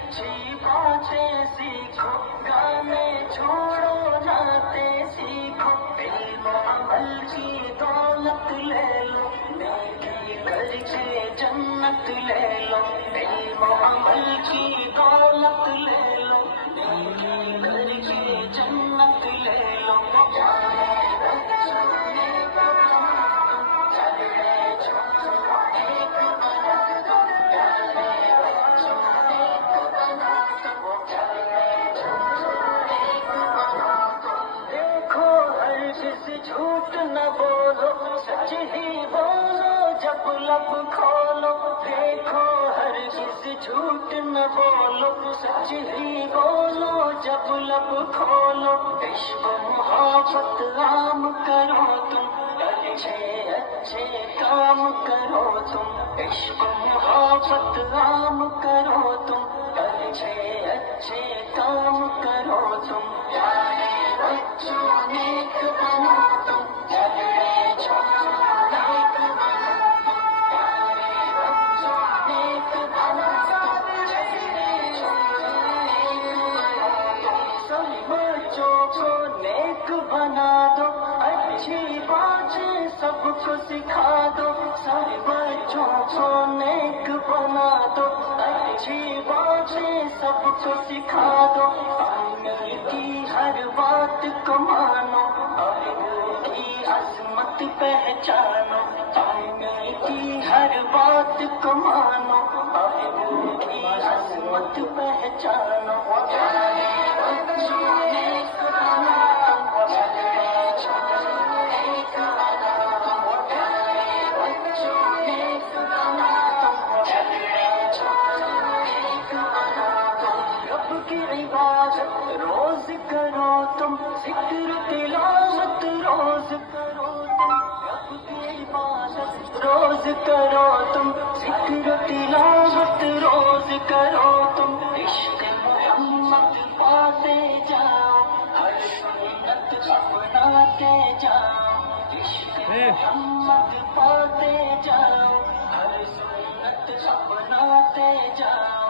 अच्छी बातें सीखो, गाने छोड़ो नाते सीखो, इल्म अमल की दौलत ले लो, नेकी करके जन्नत ले लो, इल्म अमल की दौलत ले लो, नेकी करके जन्नत ले लो। झूठ न बोलो, सच ही बोलो, जब लब खोलो, देखो हर चीज झूठ न बोलो, सच ही बोलो, जब लब खोलो, इश्क मोहब्बत आम करो तुम, अच्छे अच्छे काम करो तुम, इश्क मोहब्बत आम करो तुम, अच्छे अच्छे काम करो तुम, प्यारे बच्चों नेक बनो तुम, झगड़े छोड़ो नेक बनो तुम, प्यारे बच्चों नेक बनो तुम, झगड़े छोड़ो नेक बनो तुम, सब बच्चों को नेक बना दो, अच्छी बातें सबको सिखा दो, सब बच्चों को नेक बना दो, अच्छी बातें सबको सिखा दो, पानी की हर बात को मानो, अल्लाह की अजमत पहचानो, पानी की हर बात को मानो, अल्लाह की अजमत पहचानो, प्यारे बच्चों नेक बनो तुम, झगड़े छोड़ो नेक बनो तुम, प्यारे बच्चों नेक बनो तुम, झगड़े छोड़ो नेक बनो तुम, रब की इबादत रोज करो तुम, जिक्र तिलावत रोज करो तुम, रब की इबादत रोज करो तुम, जिक्र तिलावत रोज करो तुम, इश्क मोहम्मद पाते जाओ, हर सुन्नत अपनाते जाओ, इश्क मोहम्मद पाते जाओ, हर सुन्नत अपनाते जाओ।